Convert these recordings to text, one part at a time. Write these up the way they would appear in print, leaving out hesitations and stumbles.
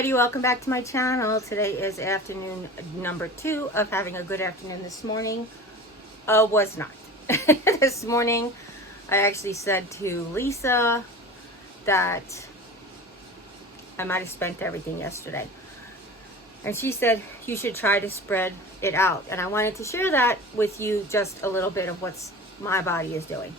everybody, welcome back to my channel. Today is afternoon number 2 of having a good afternoon. This morning was not. This morning I actually said to Lisa that I might have spent everything yesterday, and she said you should try to spread it out, and I wanted to share that with you, just a little bit of what's my body is doing.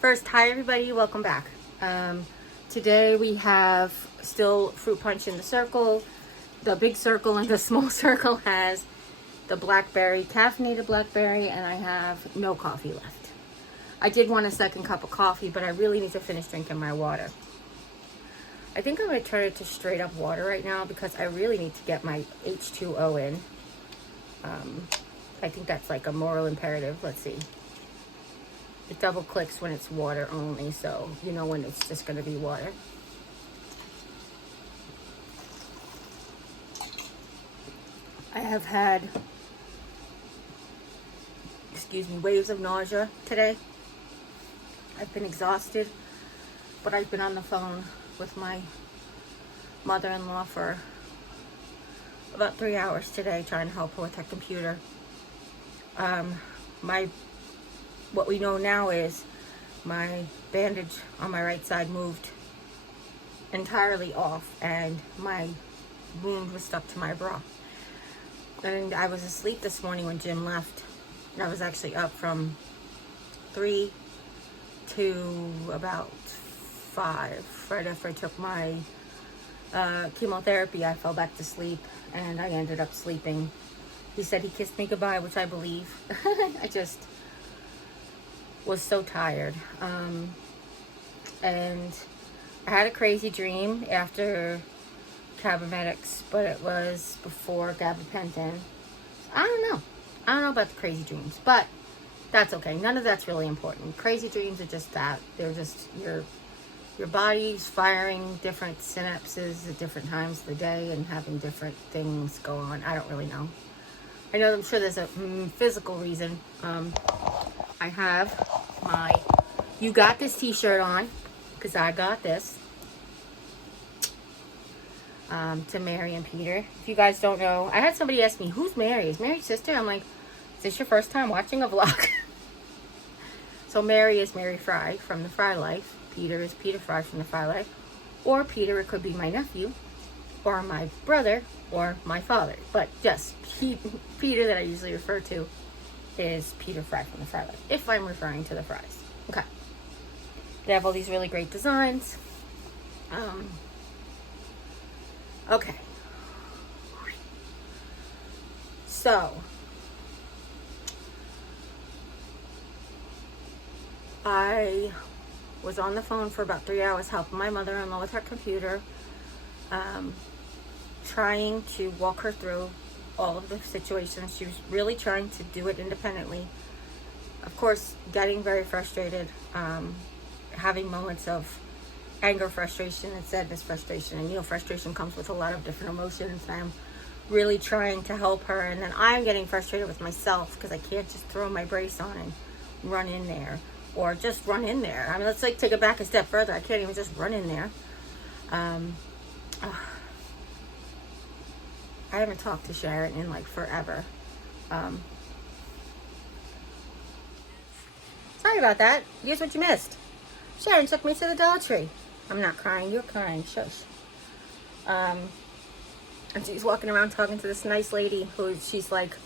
First, hi everybody, welcome back. Today we have still fruit punch in the circle. The big circle and the small circle has the blackberry, caffeinated blackberry, and I have no coffee left. I did want a second cup of coffee, but I really need to finish drinking my water. I think I'm going to turn it to straight up water right now because I really need to get my H2O in. I think that's like a moral imperative. Let's see. It double clicks when it's water only, so you know when it's just going to be water. I have had, waves of nausea today. I've been exhausted, but I've been on the phone with my mother-in-law for about 3 hours today, trying to help her with her computer. What we know now is my bandage on my right side moved entirely off, and my wound was stuck to my bra. And I was asleep this morning when Jim left. I was actually up from 3 to about 5. Right after I took my chemotherapy, I fell back to sleep, and I ended up sleeping. He said he kissed me goodbye, which I believe. I just was so tired. And I had a crazy dream after Cabometics, but it was before gabapentin. I don't know about the crazy dreams, but that's okay. None of that's really important. Crazy dreams are just that. They're just your body's firing different synapses at different times of the day and having different things go on. I don't really know. I'm sure there's a physical reason. I have my You Got This t-shirt on because I got this. To Mary and Peter. If you guys don't know, I had somebody ask me, who's Mary? Is Mary's sister? I'm like, is this your first time watching a vlog? So Mary is Mary Fry from the Fry Life. Peter is Peter Fry from the Fry Life. Or Peter, it could be my nephew, or my brother, or my father. But just Peter that I usually refer to is Peter Fry from the Fry Life, if I'm referring to the fries. Okay. They have all these really great designs. Okay. So, I was on the phone for about 3 hours helping my mother-in-law with her computer, trying to walk her through all of the situations. She was really trying to do it independently. Of course, getting very frustrated, having moments of anger, frustration, and sadness, frustration. And frustration comes with a lot of different emotions. I'm really trying to help her, and then I'm getting frustrated with myself because I can't just throw my brace on and run in there, or just run in there. I mean, let's take it back a step further. I can't even just run in there. I haven't talked to Sharon in like forever. Sorry about that. Here's what you missed. Sharon took me to the Dollar Tree. I'm not crying, you're crying, shush. And she's walking around talking to this nice lady who she's like,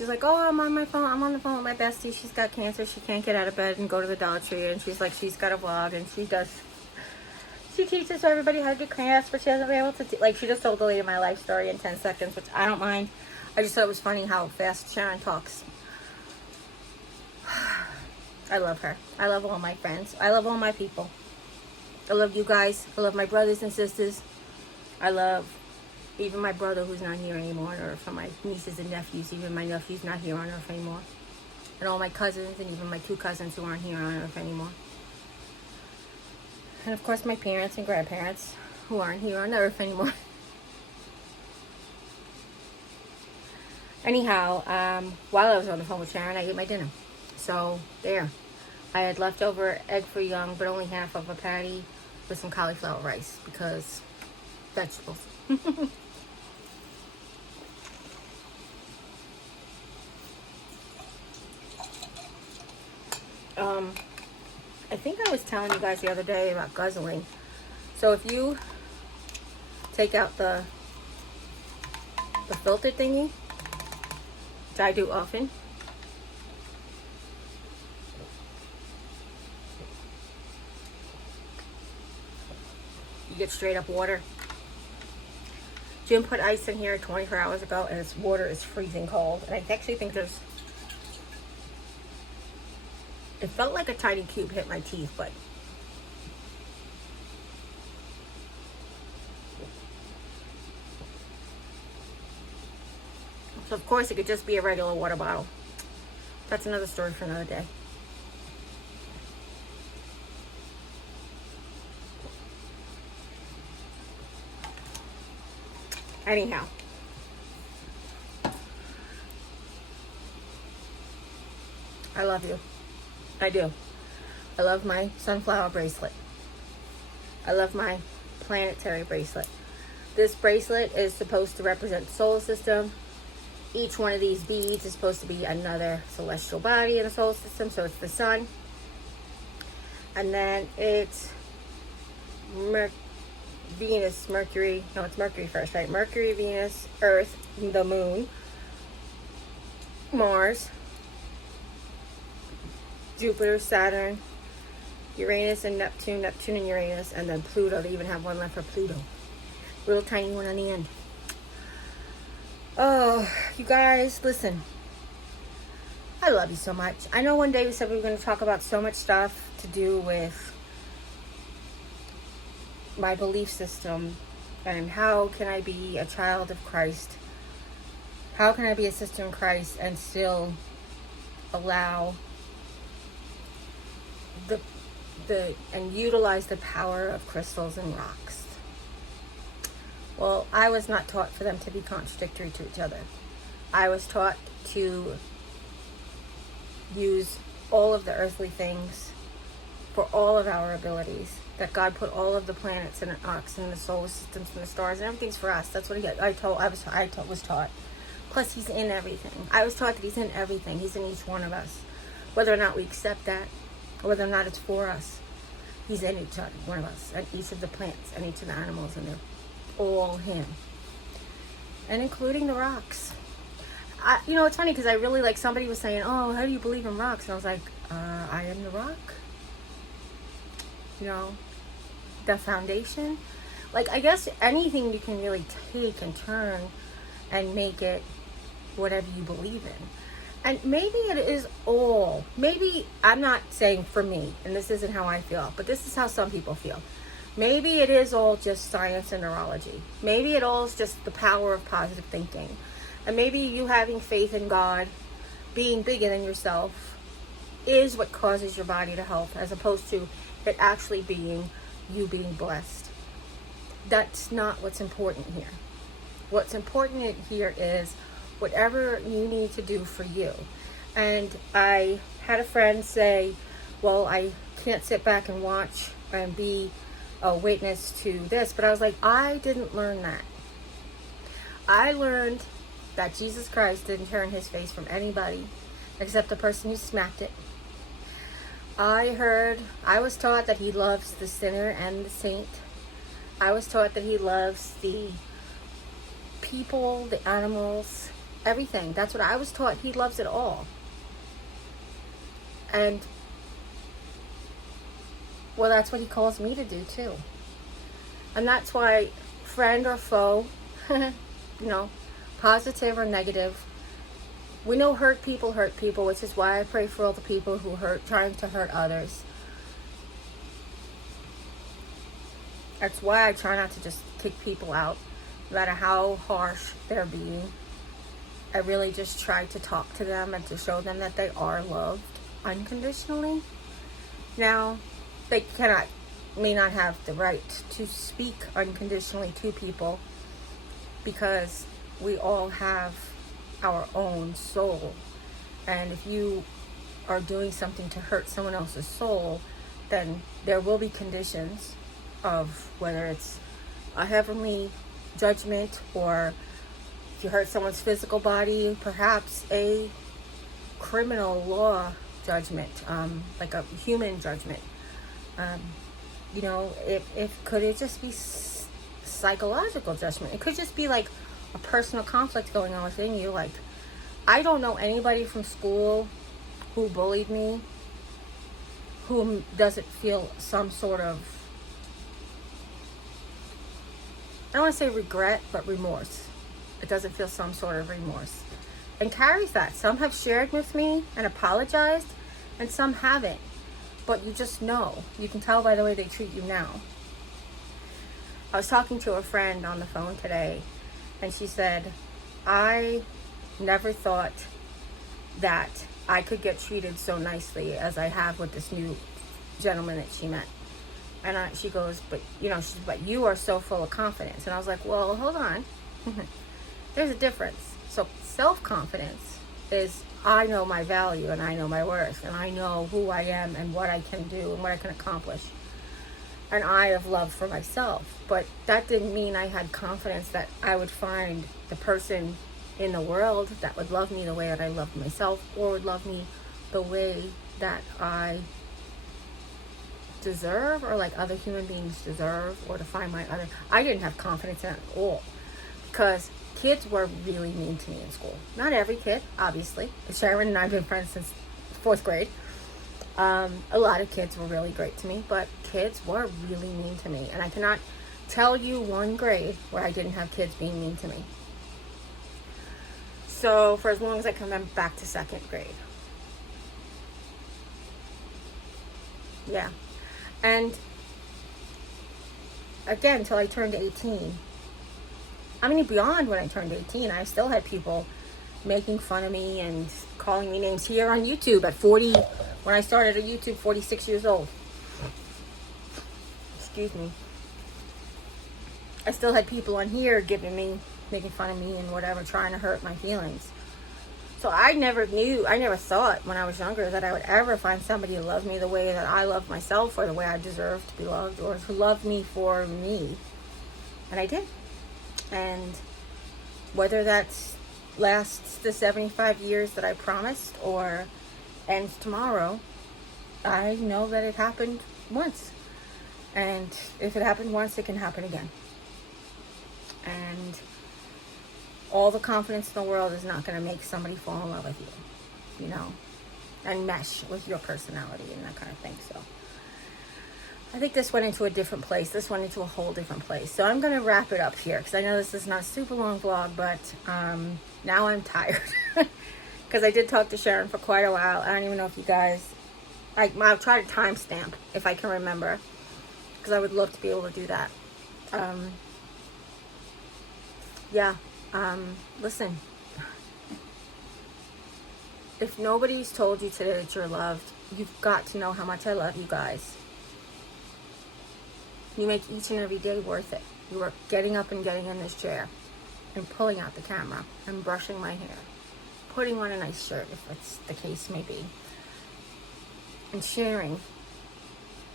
oh, I'm on my phone, I'm on the phone with my bestie, she's got cancer, she can't get out of bed and go to the Dollar Tree, and she's like, she's got a vlog, and she teaches everybody how to do crafts, but she hasn't been able to, she just told the lady my life story in 10 seconds, which I don't mind. I just thought it was funny how fast Sharon talks. I love her. I love all my friends. I love all my people. I love you guys. I love my brothers and sisters. I love even my brother who's not here anymore, or from my nieces and nephews. Even my nephew's not here on earth anymore. And all my cousins, and even my 2 cousins who aren't here on earth anymore. And of course my parents and grandparents who aren't here on earth anymore. Anyhow, while I was on the phone with Sharon, I ate my dinner. So, there. I had leftover egg foo young, but only half of a patty with some cauliflower rice, because vegetables. I think I was telling you guys the other day about guzzling. So if you take out the filter thingy, which I do often, you get straight up water. Jim put ice in here 24 hours ago, and its water is freezing cold. And I actually think there's... It felt like a tiny cube hit my teeth, but... So, of course, it could just be a regular water bottle. That's another story for another day. Anyhow. I love you. I do. I love my sunflower bracelet. I love my planetary bracelet. This bracelet is supposed to represent the solar system. Each one of these beads is supposed to be another celestial body in the solar system. So it's the sun. And then it's Venus, Mercury. No, it's Mercury first, right? Mercury, Venus, Earth, the moon, Mars, Jupiter, Saturn, Uranus and Neptune, Neptune and Uranus, and then Pluto. They even have one left for Pluto. Little tiny one on the end. Oh, you guys, listen. I love you so much. I know one day we said we were going to talk about so much stuff to do with my belief system and how can I be a child of Christ? How can I be a sister in Christ and still allow and utilize the power of crystals and rocks? Well, I was not taught for them to be contradictory to each other. I was taught to use all of the earthly things for all of our abilities. That God put all of the planets and the arcs and the solar systems and the stars and everything's for us. That's what I was taught. Plus, He's in everything. I was taught that He's in everything. He's in each one of us. Whether or not we accept that, or whether or not it's for us, He's in each one of us, and each of the plants and each of the animals, and they're all Him, and including the rocks. It's funny because I really like somebody was saying, "Oh, how do you believe in rocks?" And I was like, "I am the rock." The foundation. Like, I guess anything you can really take and turn and make it whatever you believe in. And maybe it is all, maybe, I'm not saying for me, and this isn't how I feel, but this is how some people feel. Maybe it is all just science and neurology. Maybe it all is just the power of positive thinking. And maybe you having faith in God, being bigger than yourself, is what causes your body to health, as opposed to it actually being you being blessed. That's not what's important here. What's important here is whatever you need to do for you. And I had a friend say, well, I can't sit back and watch and be a witness to this. But I was like, I didn't learn that. I learned that Jesus Christ didn't turn His face from anybody except the person who smacked it. I was taught that He loves the sinner and the saint. I was taught that He loves the people, the animals, everything. That's what I was taught. He loves it all. And, well, that's what He calls me to do too. And that's why, friend or foe, positive or negative, we know hurt people, which is why I pray for all the people who trying to hurt others. That's why I try not to just kick people out, no matter how harsh they're being. I really just try to talk to them and to show them that they are loved unconditionally. Now, they may not have the right to speak unconditionally to people, because we all have our own soul, and if you are doing something to hurt someone else's soul, then there will be conditions of whether it's a heavenly judgment, or if you hurt someone's physical body, perhaps a criminal law judgment, like a human judgment. You know, if could it just be psychological judgment? It could just be like a personal conflict going on within you. Like, I don't know anybody from school who bullied me who doesn't feel some sort of, I don't want to say regret, but remorse. It doesn't feel some sort of remorse and carries that. Some have shared with me and apologized, and some haven't. But you just know. You can tell by the way they treat you now. I was talking to a friend on the phone today, and she said, I never thought that I could get treated so nicely as I have with this new gentleman that she met. And she goes, but you are so full of confidence. And I was like, well, hold on. There's a difference. So self-confidence is, I know my value and I know my worth and I know who I am and what I can do and what I can accomplish. And I have love for myself. But that didn't mean I had confidence that I would find the person in the world that would love me the way that I loved myself, or would love me the way that I deserve, or like other human beings deserve, or to find my other. I didn't have confidence in it at all, because kids were really mean to me in school. Not every kid, obviously. Sharon and I have been friends since 4th grade. A lot of kids were really great to me, but kids were really mean to me. And I cannot tell you one grade where I didn't have kids being mean to me. So for as long as I can remember, back to 2nd grade. Yeah. And again, till I turned 18. I mean, beyond when I turned 18, I still had people making fun of me and calling me names here on YouTube at 40, when I started at YouTube, 46 years old. Excuse me. I still had people on here making fun of me and whatever, trying to hurt my feelings. So I never thought when I was younger that I would ever find somebody to love me the way that I love myself, or the way I deserve to be loved, or who loved me for me. And I did. And whether that lasts the 75 years that I promised or ends tomorrow, I know that it happened once. And if it happened once, it can happen again. And all the confidence in the world is not going to make somebody fall in love with you, and mesh with your personality and that kind of thing. So I think this went into a different place. This went into a whole different place. So I'm going to wrap it up here, because I know this is not a super long vlog, but now I'm tired. Because I did talk to Sharon for quite a while. I don't even know if you guys, I'll try to timestamp if I can remember, because I would love to be able to do that. Listen, if nobody's told you today that you're loved, you've got to know how much I love you guys. You make each and every day worth it. You are getting up and getting in this chair and pulling out the camera and brushing my hair, putting on a nice shirt, if that's the case may be, and sharing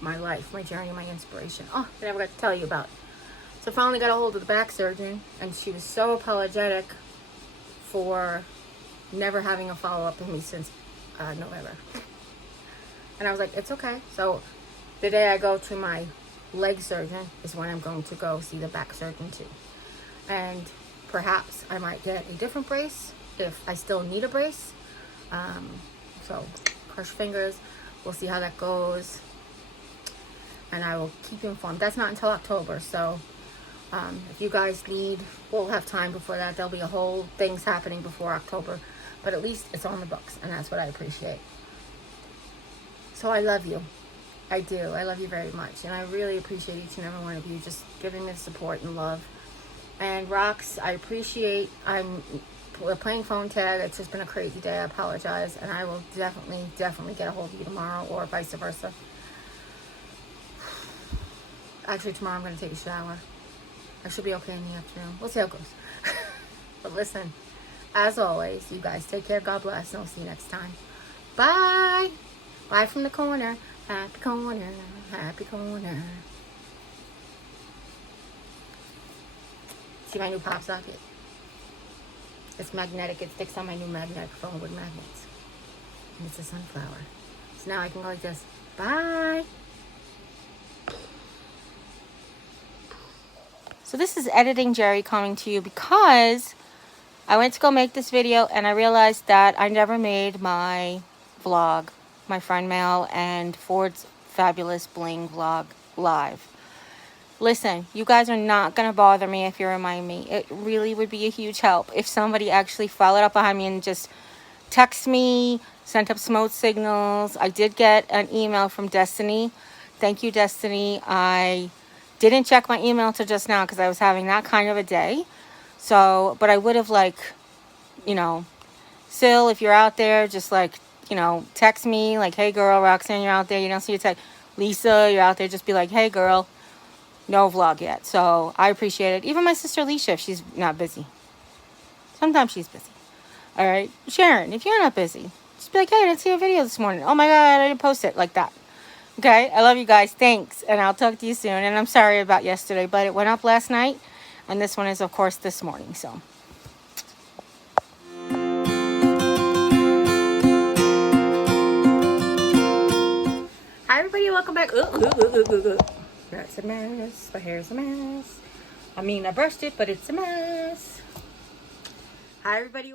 my life, my journey, my inspiration. Oh, I never got to tell you about. So I finally got a hold of the back surgeon, and she was so apologetic for never having a follow-up with me since November. And I was like, it's okay. So the day I go to my leg surgeon is when I'm going to go see the back surgeon too. And perhaps I might get a different brace if I still need a brace. So cross your fingers. We'll see how that goes. And I will keep you informed. That's not until October, so if you guys need, we'll have time before that. There'll be a whole things happening before October, but at least it's on the books, and that's what I appreciate. So I love you. I do. I love you very much, and I really appreciate each and every one of you just giving me the support and love. And Rox, I appreciate. We're playing phone tag. It's just been a crazy day. I apologize, and I will definitely get a hold of you tomorrow, or vice versa. Actually, tomorrow I'm going to take a shower. I should be okay in the afternoon. We'll see how it goes. But listen, as always, you guys take care. God bless, and I'll see you next time. Bye. Bye from the corner. Happy corner. Happy corner. See my new pop socket? It's magnetic. It sticks on my new magnetic phone with magnets. And it's a sunflower. So now I can go like this. Bye. So this is Editing Jeri coming to you because I went to go make this video and I realized that I never made my vlog, my Friendmail and Ford's Fabulous Bling vlog live. Listen, you guys are not going to bother me if you remind me. It really would be a huge help if somebody actually followed up behind me and just text me, sent up smoke signals. I did get an email from Destiny. Thank you, Destiny. I didn't check my email until just now because I was having that kind of a day. So, but I would have, like, you know, Sil, if you're out there, just like, you know, text me like, hey girl, Roxanne, you're out there, you don't see your text. Lisa, you're out there, just be like, hey girl, no vlog yet. So I appreciate it. Even my sister Alicia, if she's not busy. Sometimes she's busy. All right. Sharon, if you're not busy, just be like, hey, I didn't see a video this morning. Oh my God, I didn't post it, like that. Okay. I love you guys. Thanks. And I'll talk to you soon. And I'm sorry about yesterday, but it went up last night. And this one is, of course, this morning. So. Hi, everybody. Welcome back. That's a mess. My hair's a mess. I mean, I brushed it, but it's a mess. Hi, everybody.